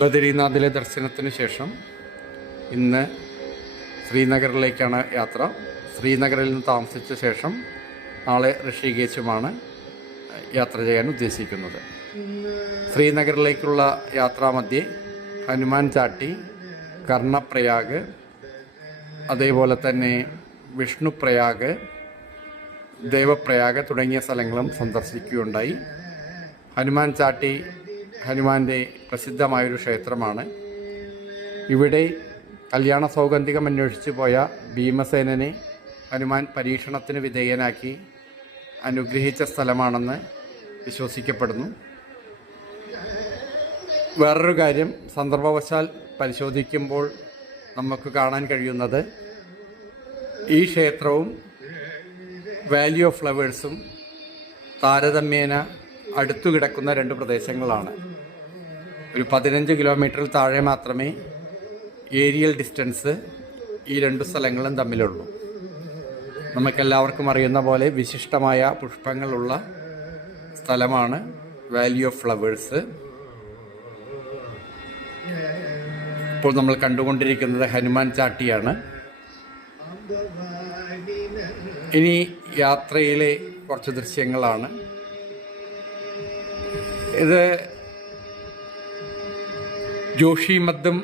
ബദരീനാഥിലെ ദർശനത്തിന് ശേഷം ഇന്ന് ശ്രീനഗറിലേക്കാണ് യാത്ര. ശ്രീനഗറിൽ നിന്ന് താമസിച്ച ശേഷം നാളെ ഋഷികേശുമാണ് യാത്ര ചെയ്യാൻ ഉദ്ദേശിക്കുന്നത്. ശ്രീനഗറിലേക്കുള്ള യാത്രാമധ്യേ ഹനുമാൻ ചാട്ടി, കർണപ്രയാഗ്, അതേപോലെ തന്നെ വിഷ്ണുപ്രയാഗ്, ദേവപ്രയാഗ് തുടങ്ങിയ സ്ഥലങ്ങളും സന്ദർശിക്കുകയുണ്ടായി. ഹനുമാൻ ചാട്ടി ഹനുമാൻ്റെ പ്രസിദ്ധമായൊരു ക്ഷേത്രമാണ്. ഇവിടെ കല്യാണ സൗഗന്ധികം അന്വേഷിച്ചു പോയ ഭീമസേനനെ ഹനുമാൻ പരീക്ഷണത്തിന് വിധേയനാക്കി അനുഗ്രഹിച്ച സ്ഥലമാണെന്ന് വിശ്വസിക്കപ്പെടുന്നു. വേറൊരു കാര്യം, സന്ദർഭവശാൽ പരിശോധിക്കുമ്പോൾ നമുക്ക് കാണാൻ കഴിയുന്നത് ഈ ക്ഷേത്രവും വാലി ഓഫ് ഫ്ലവേഴ്സും താരതമ്യേന അടുത്തു കിടക്കുന്ന രണ്ട് പ്രദേശങ്ങളാണ്. ഒരു 15 കിലോമീറ്ററിൽ താഴെ മാത്രമേ ഏരിയൽ ഡിസ്റ്റൻസ് ഈ രണ്ട് സ്ഥലങ്ങളും തമ്മിലുള്ളൂ. നമുക്കെല്ലാവർക്കും അറിയുന്ന പോലെ വിശിഷ്ടമായ പുഷ്പങ്ങളുള്ള സ്ഥലമാണ് വാലി ഓഫ് ഫ്ലവേഴ്സ്. ഇപ്പോൾ നമ്മൾ കണ്ടുകൊണ്ടിരിക്കുന്നത് ഹനുമാൻ ചാട്ടിയാണ്. ഇനി യാത്രയിലെ കുറച്ച് ദൃശ്യങ്ങളാണ്. ഇത് ജോഷിമത്തും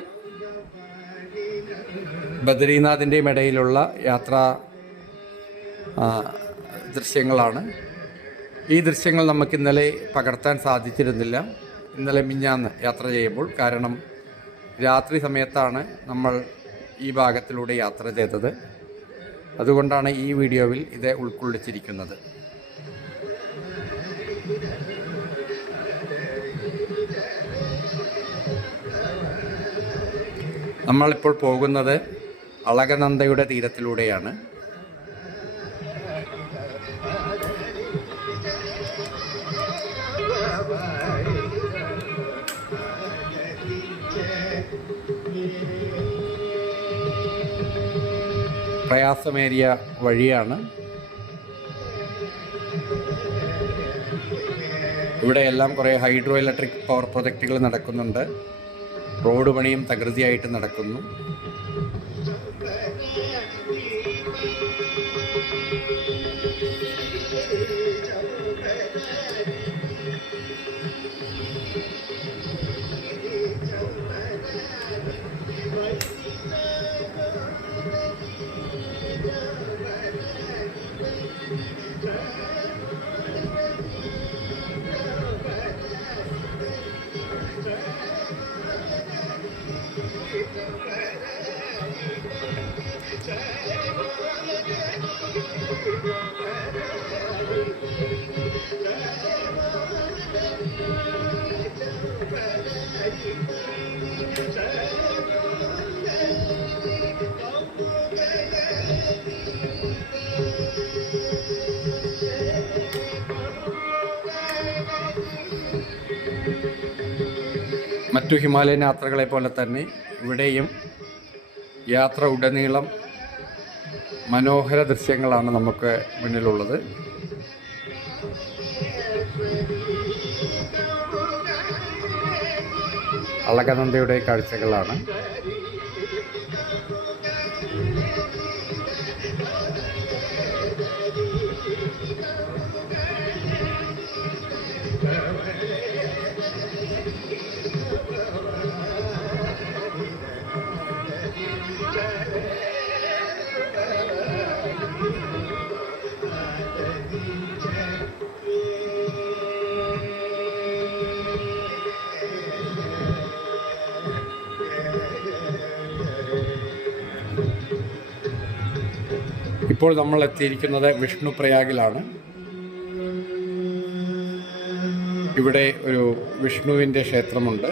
ബദരീനാഥിൻ്റെയും ഇടയിലുള്ള യാത്രാ ദൃശ്യങ്ങളാണ്. ഈ ദൃശ്യങ്ങൾ നമുക്ക് ഇന്നലെ പകർത്താൻ സാധിച്ചിരുന്നില്ല, ഇന്നലെ മിഞ്ഞാന്ന് യാത്ര ചെയ്യുമ്പോൾ. കാരണം രാത്രി സമയത്താണ് നമ്മൾ ഈ ഭാഗത്തിലൂടെ യാത്ര ചെയ്തത്. അതുകൊണ്ടാണ് ഈ വീഡിയോയിൽ ഇത് ഉൾക്കൊള്ളിച്ചിരിക്കുന്നത്. നമ്മളിപ്പോൾ പോകുന്നത് അളകനന്ദയുടെ തീരത്തിലൂടെയാണ്. പ്രയാസമേറിയ വഴിയാണ്. ഇവിടെയെല്ലാം കുറേ ഹൈഡ്രോ ഇലക്ട്രിക് പവർ പ്രൊജക്റ്റുകൾ നടക്കുന്നുണ്ട്. റോഡ് പണിയും തകൃതിയായിട്ട് നടക്കുന്നു. മറ്റു ഹിമാലയൻ യാത്രകളെ പോലെ തന്നെ ഇവിടെയും യാത്ര ഉടനീളം മനോഹര ദൃശ്യങ്ങളാണ് നമുക്ക് മുന്നിലുള്ളത്. അളകനന്ദയുടെ കാഴ്ചകളാണ്. ഇപ്പോൾ നമ്മൾ എത്തിയിരിക്കുന്നത് വിഷ്ണുപ്രയാഗിലാണ്. ഇവിടെ ഒരു വിഷ്ണുവിൻ്റെ ക്ഷേത്രമുണ്ട്.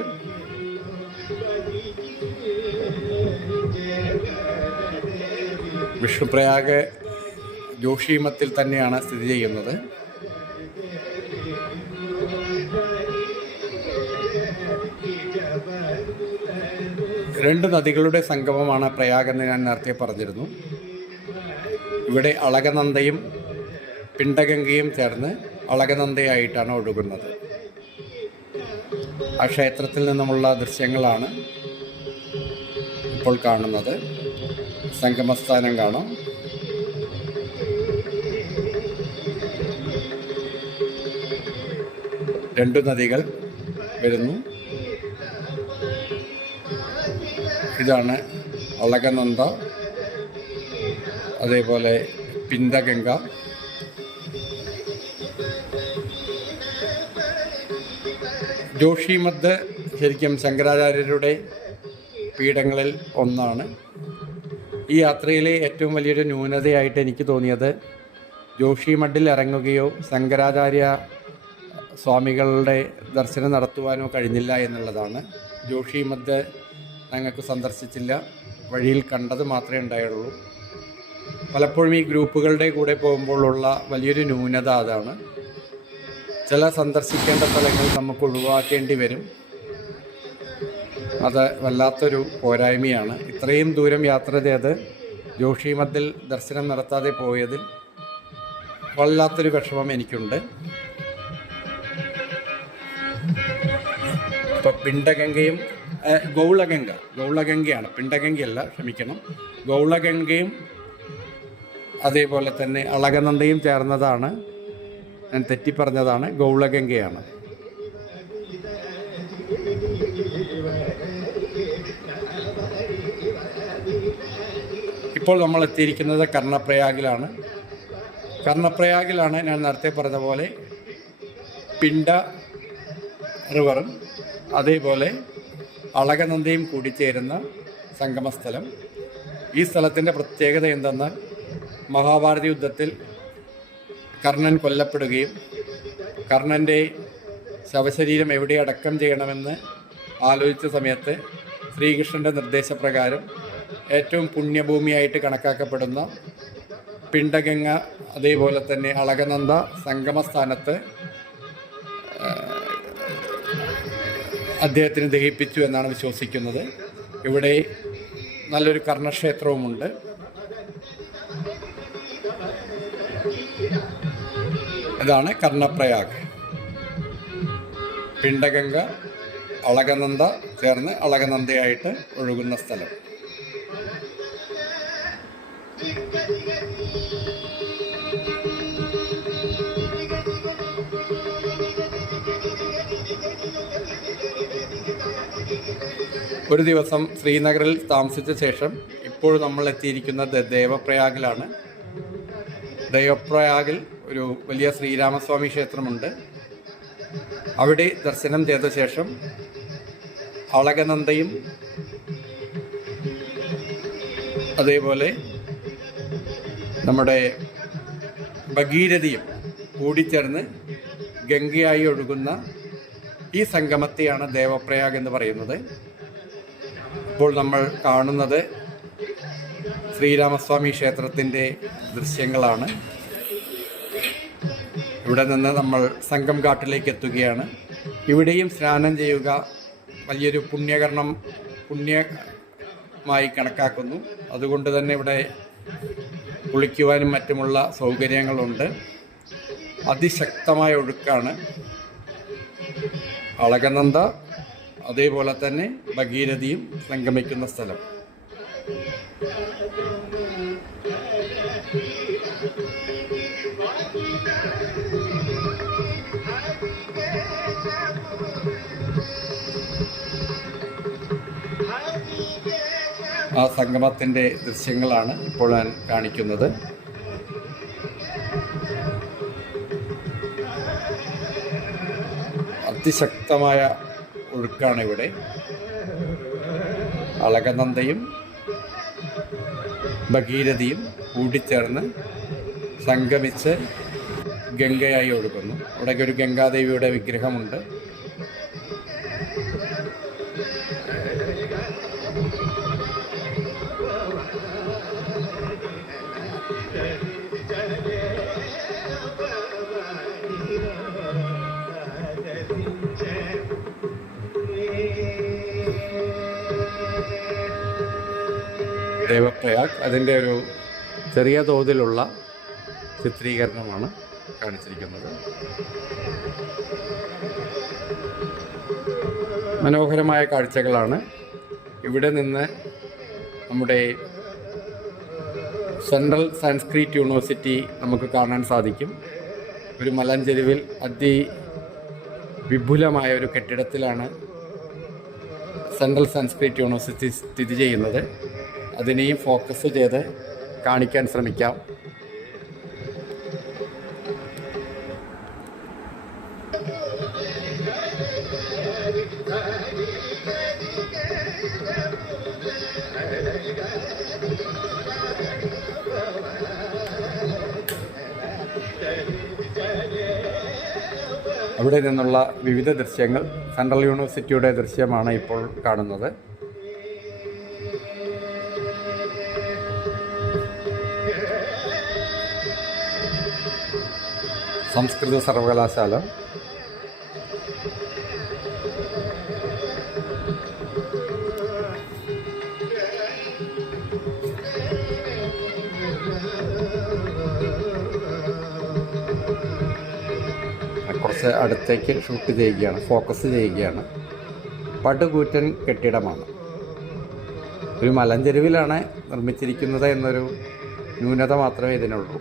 വിഷ്ണുപ്രയാഗ് ജോഷിമത്തിൽ തന്നെയാണ് സ്ഥിതി ചെയ്യുന്നത്. രണ്ട് നദികളുടെ സംഗമമാണ് പ്രയാഗ് എന്ന് ഞാൻ നേരത്തെ പറഞ്ഞിരുന്നു. ഇവിടെ അളകനന്ദയും പിണ്ടഗംഗയും ചേർന്ന് അളകനന്ദയായിട്ടാണ് ഒഴുകുന്നത്. ആ ക്ഷേത്രത്തിൽ നിന്നുമുള്ള ദൃശ്യങ്ങളാണ് ഇപ്പോൾ കാണുന്നത്. സംഗമസ്ഥാനം കാണാം. രണ്ടു നദികൾ വരുന്നു. ഇതാണ് അളകനന്ദ, അതേപോലെ പിണ്ടഗംഗ. ജോഷിമഠ് ശരിക്കും ശങ്കരാചാര്യരുടെ പീഠങ്ങളിൽ ഒന്നാണ്. ഈ യാത്രയിലെ ഏറ്റവും വലിയൊരു ന്യൂനതയായിട്ട് എനിക്ക് തോന്നിയത് ജോഷിമഠിൽ ഇറങ്ങുകയോ ശങ്കരാചാര്യ സ്വാമികളുടെ ദർശനം നടത്തുവാനോ കഴിഞ്ഞില്ല എന്നുള്ളതാണ്. ജോഷിമഠ് ഞങ്ങൾക്ക് സന്ദർശിച്ചില്ല, വഴിയിൽ കണ്ടത് മാത്രമേ ഉണ്ടായുള്ളൂ. പലപ്പോഴും ഈ ഗ്രൂപ്പുകളുടെ കൂടെ പോകുമ്പോഴുള്ള വലിയൊരു ന്യൂനത അതാണ്. ചില സന്ദർശിക്കേണ്ട സ്ഥലങ്ങൾ നമുക്ക് ഒഴിവാക്കേണ്ടി വരും. അത് വല്ലാത്തൊരു പോരായ്മയാണ്. ഇത്രയും ദൂരം യാത്ര ചെയ്ത് ജോഷിമഠിൽ ദർശനം നടത്താതെ പോയതിൽ വല്ലാത്തൊരു വിഷമം എനിക്കുണ്ട്. ഇപ്പോൾ പിണ്ടഗംഗയും ഗൗളഗംഗയാണ്, പിണ്ടഗംഗയല്ല, ക്ഷമിക്കണം, ഗൗളഗംഗയും അതേപോലെ തന്നെ അളകനന്ദയും ചേർന്നതാണ്. ഞാൻ തെറ്റിപ്പറഞ്ഞതാണ്, ഗൗളഗംഗയാണ്. ഇപ്പോൾ നമ്മൾ എത്തിയിരിക്കുന്നത് കർണപ്രയാഗിലാണ്. കർണപ്രയാഗിലാണ് ഞാൻ നേരത്തെ പറഞ്ഞ പോലെ പിണ്ട റിവറും അതേപോലെ അളകനന്ദയും കൂടിച്ചേരുന്ന സംഗമസ്ഥലം. ഈ സ്ഥലത്തിൻ്റെ പ്രത്യേകത എന്തെന്നാൽ മഹാഭാരത യുദ്ധത്തിൽ കർണൻ കൊല്ലപ്പെടുകയും കർണൻ്റെ ശവശരീരം എവിടെ അടക്കം ചെയ്യണമെന്ന് ആലോചിച്ച സമയത്ത് ശ്രീകൃഷ്ണൻ്റെ നിർദ്ദേശപ്രകാരം ഏറ്റവും പുണ്യഭൂമിയായിട്ട് കണക്കാക്കപ്പെടുന്ന പിണ്ടഗംഗ അതേപോലെ തന്നെ അളകനന്ദ സംഗമസ്ഥാനത്ത് അദ്ദേഹത്തിന് ദഹിപ്പിച്ചു എന്നാണ് വിശ്വസിക്കുന്നത്. ഇവിടെ നല്ലൊരു കർണക്ഷേത്രവുമുണ്ട്. ഇതാണ് കർണപ്രയാഗ്. പിണ്ടഗംഗ അളകനന്ദ ചേർന്ന് അളകനന്ദയായിട്ട് ഒഴുകുന്ന സ്ഥലം. ഒരു ദിവസം ശ്രീനഗറിൽ താമസിച്ച ശേഷം ഇപ്പോൾ നമ്മൾ എത്തിയിരിക്കുന്നത് ദേവപ്രയാഗിലാണ്. ദേവപ്രയാഗിൽ ഒരു വലിയ ശ്രീരാമസ്വാമി ക്ഷേത്രമുണ്ട്. അവിടെ ദർശനം ചെയ്ത ശേഷം അളകനന്ദയും അതേപോലെ നമ്മുടെ ഭഗീരഥിയും കൂടിച്ചേർന്ന് ഗംഗയായി ഒഴുകുന്ന ഈ സംഗമത്തെയാണ് ദേവപ്രയാഗ് എന്ന് പറയുന്നത്. ഇപ്പോൾ നമ്മൾ കാണുന്നത് ശ്രീരാമസ്വാമി ക്ഷേത്രത്തിൻ്റെ ദൃശ്യങ്ങളാണ്. ഇവിടെ നിന്ന് നമ്മൾ സംഗം ഘാട്ടിലേക്ക് എത്തുകയാണ്. ഇവിടെയും സ്നാനം ചെയ്യുക വലിയൊരു പുണ്യമായി കണക്കാക്കുന്നു. അതുകൊണ്ട് തന്നെ ഇവിടെ കുളിക്കുവാനും മറ്റുമുള്ള സൗകര്യങ്ങളുണ്ട്. അതിശക്തമായ ഒഴുക്കാണ്. അളകനന്ദ അതേപോലെ തന്നെ ഭഗീരഥിയും സംഗമിക്കുന്ന സ്ഥലം. ആ സംഗമത്തിൻ്റെ ദൃശ്യങ്ങളാണ് ഇപ്പോൾ ഞാൻ കാണിക്കുന്നത്. അതിശക്തമായ ഒഴുക്കാണ് ഇവിടെ. അളകനന്ദയും ഭഗീരഥിയും കൂടിച്ചേർന്ന് സംഗമിച്ച് ഗംഗയായി ഒഴുകുന്നു. അവിടേക്ക് ഒരു ഗംഗാദേവിയുടെ വിഗ്രഹമുണ്ട്. ദേവപ്രയാഗ് അതിൻ്റെ ഒരു ചെറിയ തോതിലുള്ള ചിത്രീകരണമാണ് കാണിച്ചിരിക്കുന്നത്. മനോഹരമായ കാഴ്ചകളാണ്. ഇവിടെ നിന്ന് നമ്മുടെ സെൻട്രൽ സാൻസ്ക്രിറ്റ് യൂണിവേഴ്സിറ്റി നമുക്ക് കാണാൻ സാധിക്കും. ഒരു മലഞ്ചെരുവിൽ അതിവിപുലമായ ഒരു കെട്ടിടത്തിലാണ് സെൻട്രൽ സാൻസ്ക്രിറ്റ് യൂണിവേഴ്സിറ്റി സ്ഥിതി ചെയ്യുന്നത്. അതിനെയും ഫോക്കസ് ചെയ്ത് കാണിക്കാൻ ശ്രമിക്കാം. അവിടെ നിന്നുള്ള വിവിധ ദൃശ്യങ്ങൾ, സെൻട്രൽ യൂണിവേഴ്സിറ്റിയുടെ ദൃശ്യമാണ് ഇപ്പോൾ കാണുന്നത്. സംസ്കൃത സർവകലാശാല, കുറച്ച് അടുത്തേക്ക് ഷൂട്ട് ചെയ്യുകയാണ്, ഫോക്കസ് ചെയ്യുകയാണ്. പടുകൂറ്റൻ കെട്ടിടമാണ്. ഒരു മലഞ്ചെരുവിലാണ് നിർമ്മിച്ചിരിക്കുന്നത് എന്നൊരു ന്യൂനത മാത്രമേ ഇതിനുള്ളൂ.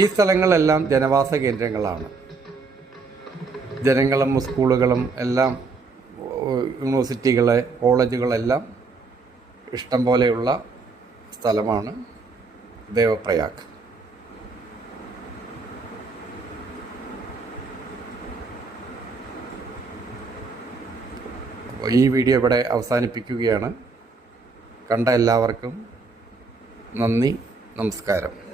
ഈ സ്ഥലങ്ങളെല്ലാം ജനവാസ കേന്ദ്രങ്ങളാണ്. ജനങ്ങളും സ്കൂളുകളും എല്ലാം, യൂണിവേഴ്സിറ്റികൾ, കോളേജുകളെല്ലാം ഇഷ്ടം പോലെയുള്ള സ്ഥലമാണ് ദേവപ്രയാഗ്. ഈ വീഡിയോ ഇവിടെ അവസാനിപ്പിക്കുകയാണ്. കണ്ട എല്ലാവർക്കും നന്ദി, നമസ്കാരം.